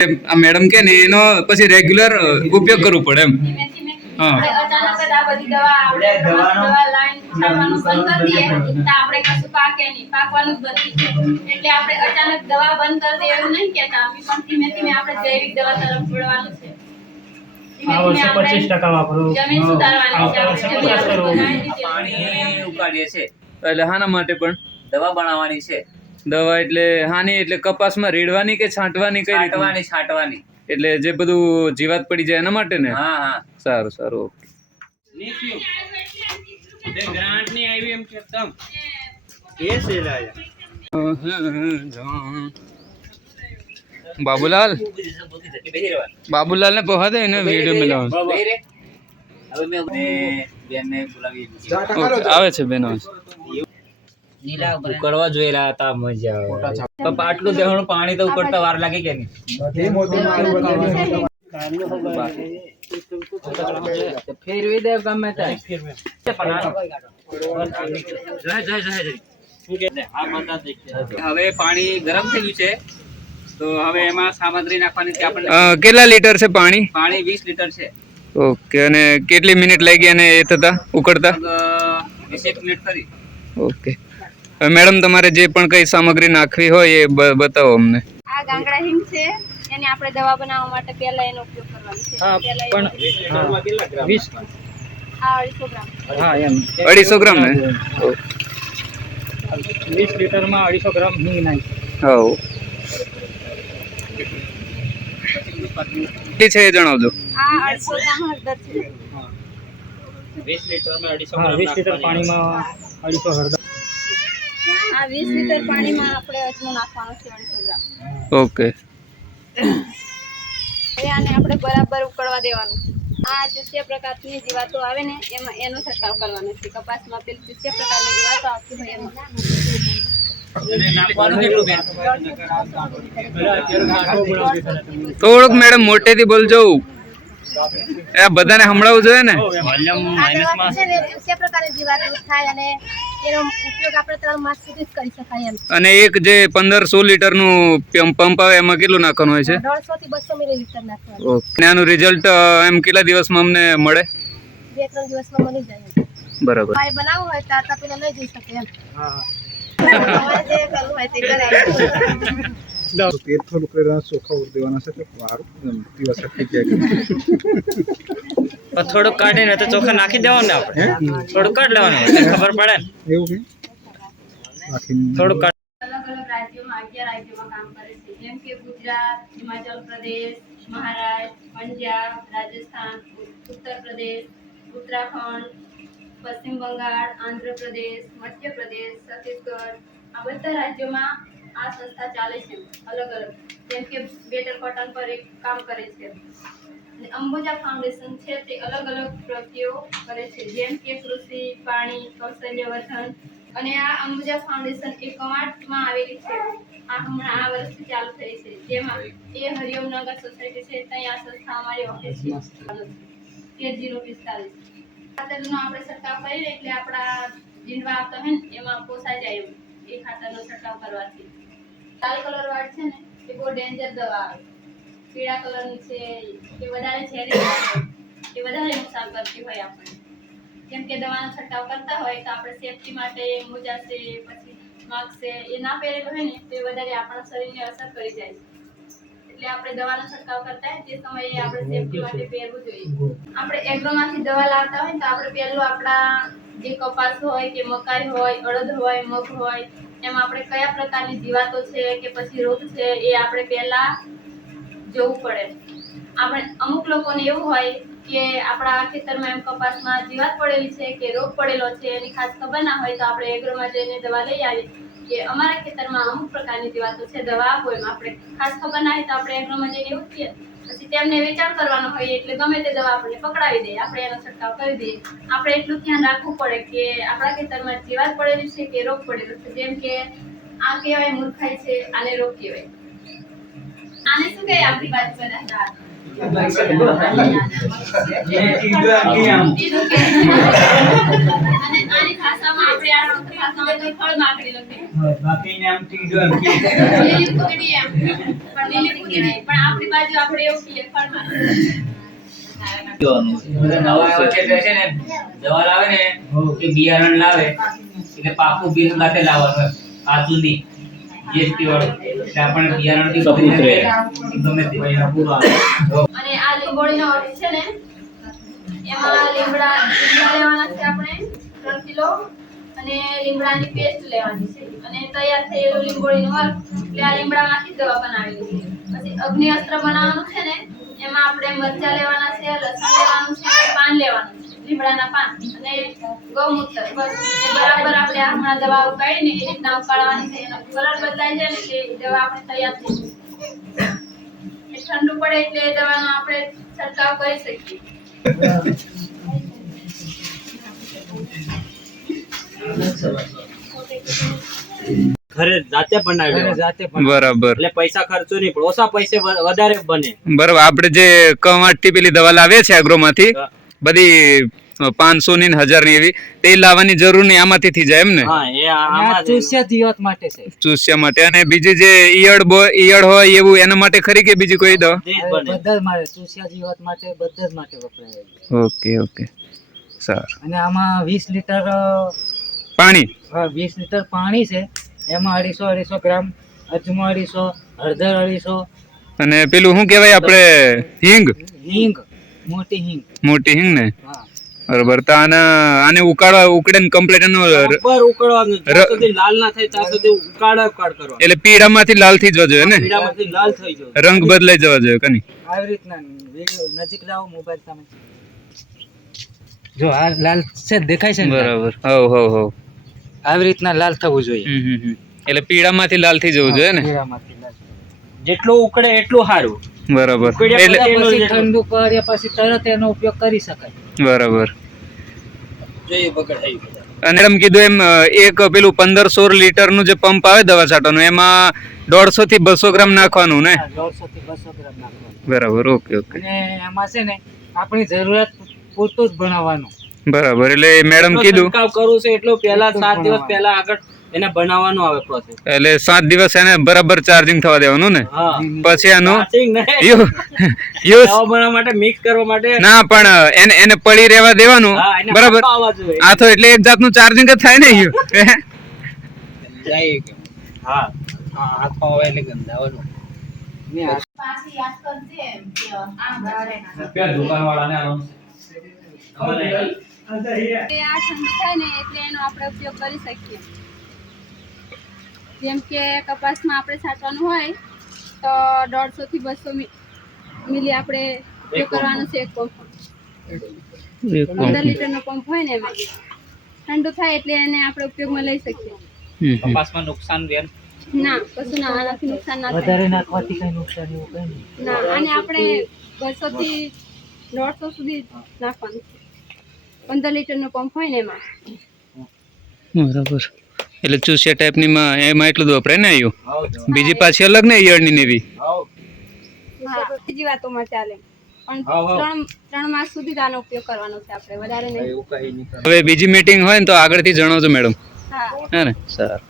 આ મેડમ કે ને એનો પછી રેગ્યુલર ઉપયોગ કરવો પડે એમ. હા. આ બધી દવા આપણે દવાનો- દવા લાઈન છાંટવાનું બંધ કરી દઈએ. તો આપણે કશું પાકે નહીં. પાકવાનું જ બંધ થઈ જાય એટલે આપણે અચાનક દવા બંધ કરી દઈએ એવું નહીં કહેતા અમે પણ વર્ષે પચીસ ટકા ઉકાળીએ છે. એટલે હાના માટે પણ દવા બનાવવાની છે. દવા એટલે હાની એટલે કપાસમાં રેડવાની કે છાંટવાની કઈ રીતે છાંટવાની છાંટવાની. એટલે જે બધું જીવાત પડી જાય એના માટે ને? હા હા. સારું સારું ઓકે. બાબુલાલ. બાબુલાલ? ને પહોંચા દે ને વીડિયો મિલાવ. આવે છે બેન આવે છે. ઉકળવા જોયેલા હતા મજા આવે. આટલું દેવાનું પાણી તો ઉકળતા વાર લાગે કે નહીં? ફેરવી દે ગમે હવે પાણી ગરમ થઈ ગયું છે. તો હવે એમાં સામગ્રી નાખવાની છે આપણે કેટલા લીટર છે પાણી? પાણી વીસ લીટર છે. ઓકે અને કેટલી મિનિટ લાગી અને એ થતા? ઉકળતા? વીસેક મિનિટ કરી. ઓકે. મેડમ તમારે જે પણ કઈ સામગ્રી નાખવી હોય એ બતાવો અમને. આ ગાંગડા હિંગ છે. એને આપણે દવા બનાવવા માટે પહેલા એનો ઉપયોગ કરવાનો છે. હા, પણ- એનો- વીસ આ અઢીસો ગ્રામ. હા એમ. 250 ગ્રામ ને? વીસ લીટરમાં 250 ગ્રામ હિંગ નાખી. હા કેટલી છે એ જણાવજો. આ અઢીસો ગ્રામ હળદર છે. વીસ લીટરમાં અઢીસો હા વીસ લીટર પાણીમાં 250 હળદર આ વીસ લીટર પાણીમાં આપણે અજમો નાખવાનો છે અઢીસો ગ્રામ. ઓકે. હવે આને આપણે બરાબર ઉકળવા દેવાનું છે. આ ચૂસ્ય પ્રકારની જીવાતો આવે ને એમાં એનો છંટકાવ કરવાનો છે. કપાસમાં પેલી ચૂસ્ય પ્રકારની જીવાતો આવતી હોય એમાં. નાખવાનું કેટલું બેન થોડુંક મેડમ મોટેથી બોલજો. એ બધાને સંભળાવવું જોઈએ ને? વોલ્યુમ માઇનસમાં. છે ને પ્રકારની જીવાતો થાય અને એનો ઉપયોગ આપણે ત્રણ માસ સુધી કરી શકાય એમ. અને એક જે પંદર સો લીટરનું પંપ પંપ આવે એમાં કેટલું નાખવાનું હોય છે? દોઢસો થી બસો મિલીલીટર નાખવાનું. ઓકે. આનું રિઝલ્ટ એમ કેટલા દિવસમાં અમને મળે? બે ત્રણ દિવસમાં મળી જાય બરાબર. બનાવવું હોય તો આ તપેલા લઈ જઈ શકે એમ. તમારે જે કરવું હોય તે કરાય. તેલ થોડું કરીને ચોખા ઉર દેવાના છે તો સારું દિવસ થઈ જાય થોડુંક કાઢીને તો ચોખા નાખી દેવાનું આપણે થોડુંક કાઢ લેવાનું ખબર પડે ને એવું કે થોડુંક કાઢ અલગ અલગ રાજ્યોમાં અગિયાર રાજ્યોમાં કામ કરે છે જેમ કે ગુજરાત હિમાચલ પ્રદેશ મહારાષ્ટ્ર પંજાબ રાજસ્થાન ઉત્તર પ્રદેશ ઉત્તરાખંડ પશ્ચિમ બંગાળ આંધ્રપ્રદેશ મધ્યપ્રદેશ છત્તીસગઢ આ બધા રાજ્યોમાં આ સંસ્થા ચાલે છે, અલગ અલગ. જેમ કે બેટર કોટન પર એક કામ કરે છે. અને અંબુજા ફાઉન્ડેશન છે તે અલગ અલગ પ્રવૃત્તિઓ કરે છે. જેમ કે કૃષિ, પાણી કૌશલ્યવર્ધન અને આ અંબુજા ફાઉન્ડેશન એ કવાંટમાં આવેલી છે. આ હમણાં આ વર્ષથી ચાલુ થઈ છે. જેમાં એ હરિઓમનગર સોસાયટી છે. ત્યાં આ સંસ્થા અમારી ઓફિસ છે. તેર જીરો પિસ્તાલીસ. ખાતરનો આપણે છંટકાવ કરીએ એટલે આપણા જીંડવા આવતા હોય ને, એમાં પોસાઈ જાય એવું એ ખાતરનો છંટકાવ કરવાથી. લાલ કલર વાળી છે ને એ બહુ ડેન્જર દવા આવે. પીળા કલરની છે એ વધારે ઝેરી એ વધારે નુકસાન કરતી હોય આપણને. કેમ કે દવાનો છંટકાવ કરતા હોય તો આપણે સેફટી માટે મોજા છે પછી માસ્ક છે એ ના પહેરેલું હોય ને તો વધારે આપણા શરીરને અસર કરી જાય છે. એટલે આપણે દવાનો છંટકાવ કરતા હોય તે સમયે આપણે સેફટી માટે પહેરવું જોઈએ. આપણે એગ્રોમાંથી દવા લાવતા હોય તો આપણે પહેલું આપણા જે કપાસ હોય કે મકાઈ હોય અડદ હોય મગ હોય એમાં આપણે કયા પ્રકારની જીવાતો છે કે પછી રોગ છે એ આપણે પહેલા જોવું પડે. આપણે અમુક લોકોને એવું હોય કે આપણા ખેતરમાં એમ કપાસમાં જીવાત પડેલી છે કે રોગ પડેલો છે, એની ખાસ ખબર ના હોય તો આપણે એગ્રોમાં જઈને દવા લઈ આવીએ. કે અમારા ખેતરમાં અમુક પ્રકારની જીવાતો છે, દવા આપો એમ આપણે. ખાસ ખબર ના હોય તો આપણે એગ્રોમાં જઈને એવું કહીએ. પછી તેમને વિચાર કરવાનો હોય એટલે ગમે તે દવા આપણને પકડાવી દે. આપણે એનો છંટકાવ કરી દઈએ આપણે એટલું ધ્યાન રાખવું પડે કે આપણા ખેતરમાં જીવાત પડેલી છે કે રોગ પડેલો છે. જેમ કે આ કહેવાય મૂર્ખાઈ છે, આને રોગ કહેવાય. આને શું કહે આપણી વાત બધા બાકીને આમ તીજો એમ ને દવા લાવે ને બિયારણ લાવે એટલે પાકું બિલ સાથે લાવવાનું કાચું નહીં GST વાળો. એટલે આપણને બિયારણથી ગમે તે પૂરો આવે. અને આ લીંબોળીનો અર્થ છે ને એમાં લીમડા લીમડા લેવાના છે આપણે 3 કિલો અને લીમડાની પેસ્ટ લેવાની છે. અને તૈયાર થયેલો લીંબોળીનો અર્ક એટલે આ લીમડામાંથી દવા બનાવેલી છે. પછી અગ્નિ અસ્ત્ર બનાવવાનું છે ને એમાં આપણે મરચા લેવાના છે લસણ લેવાનું છે પાન લેવાનું છે. લીમડાના પાન અને ગૌમૂત્ર. બસ એ બરાબર આપણે હમણાં દવા ઉકાળીને એ રીતના ઉકાળવાની છે. એનો કલર બદલાઈ જાય ને એટલે દવા આપણે તૈયાર થઈ જશે. ઠંડુ પડે એટલે એ દવાનો આપણે છંટકાવ કરી શકીએ. ઘરે જાતે બનાવી ઘરે જાતે પણ બરાબર. એટલે પૈસા ખર્ચો નહીં પણ ઓછા પૈસે વધારે બને. બરાબર. આપણે જે કવાંટથી પેલી દવા લાવીએ છીએ એગ્રોમાંથી. બધી પાંચસો ની ને હજારની એવી. તે લાવવાની જરૂર નહીં આમાંથી થઈ જાય એમ ને? ચૂસ્યા માટે છે. ચૂસ્યા માટે. અને બીજી જે ઈયળ બો ઈયળ હોય એવું એના માટે ખરી કે બીજી કોઈ દવા ઓકે ઓકે. સર. અને આમાં વીસ લીટર પાણી? હા, વીસ લીટર પાણી છે. એમાં અઢીસો અઢીસો ગ્રામ અજમો અઢીસો હળદર અઢીસો. અને પેલું શું કહેવાય આપણે? હિંગ? હિંગ. મોટી હિંગ. મોટી હિંગ ને? બરોબર. તો આને આને ઉકાળવા ઉકળે ને કમ્પ્લીટ એનો ર- ઉપર ઉકળવાનું. જ્યાં સુધી લાલ ના થાય ત્યાં સુધી ઉકાળ ઉકાળ કરવાનો. એટલે પીળામાંથી લાલ થઈ જવા જોઈએ ને? પીળામાંથી લાલ થઈ જવો રંગ બદલાઈ જવા જોઈએ કની આવી રીતના નજીક લાવો મોબાઈલ તમે જો આ લાલ છે દેખાય છે બરાબર. હવ હવ હવ. આવી રીતના લાલ થવું જોઈએ. એટલે પીળામાંથી લાલ થઈ જવું જોઈએ ને? પીળામાંથી લાલ. જેટલું ઉકળે એટલું સારું. બરાબર. એટલે ઠંડુ કર્યા પછી તરત એનો ઉપયોગ કરી શકાય. બરાબર. અને મેડમ કીધું એમ એક પેલું પંદર સોળ લીટરનું જે પંપ આવે દવા છાંટવાનું એમાં દોઢસો થી બસો ગ્રામ નાખવાનું ને? દોઢસો થી બસો ગ્રામ નાખવાનું. બરાબર ઓકે ઓકે. અને એમાં છે ને આપણી જરૂરિયાત પૂરતું જ ભણાવવાનું. બરાબર એટલે મેડમ કીધું કરવું છે એટલો પહેલા સાત દિવસ. પહેલા આગળ એને બનાવવાનો આવે પ્રોસેસ એટલે સાત દિવસ એને બરાબર ચાર્જિંગ થવા દેવાનું ને? હા. પછી એનું Starting નહીં. યુ યુ દવા બનાવવા માટે મિક્સ કરવા માટે ના પણ એને એને પડી રહેવા દેવાનું. બરાબર. આ તો એટલે એક જાતનું ચાર્જિંગ જ થાય ને યુ. હા? ને આ એ આ ઠંડુ થાય ને એટલે એનો આપણે ઉપયોગ કરી શકીએ. જેમ કે કપાસમાં આપણે છાંટવાનું હોય તો દોઢસો થી બસો મિલી આપણે ઉપયોગ કરવાનો છે એક પંપ પંદર લીટરનો પંપ હોય ને એમાં. ઠંડુ થાય એટલે એને આપણે ઉપયોગમાં લઈ શકીએ. કપાસમાં નુકસાન ના કશું ના આનાથી નુકસાન ના થાય. વધારે નાખવાથી કઈ નુકસાન એવું કઈ નહીં. ના અને આપણે બસો થી દોઢસો સુધી નાખવાનું છે. પંદર લીટરનો પંપ હોય ને એમાં. બરાબર. એટલે ચૂસિયા ટાઈપની માં એમાં એટલું જ વપરાય ને આવ્યું. બીજી પાછી અલગ ને ઈયળની ને એવી. બીજી વાતોમાં ચાલે. પણ હા, હા. ત્રણ ત્રણ માસ સુધી જ આનો ઉપયોગ કરવાનો છે આપણે વધારે નહીં. હવે બીજી મીટિંગ હોય ને તો આગળથી જણાવજો મેડમ હા. હા ને? સારું.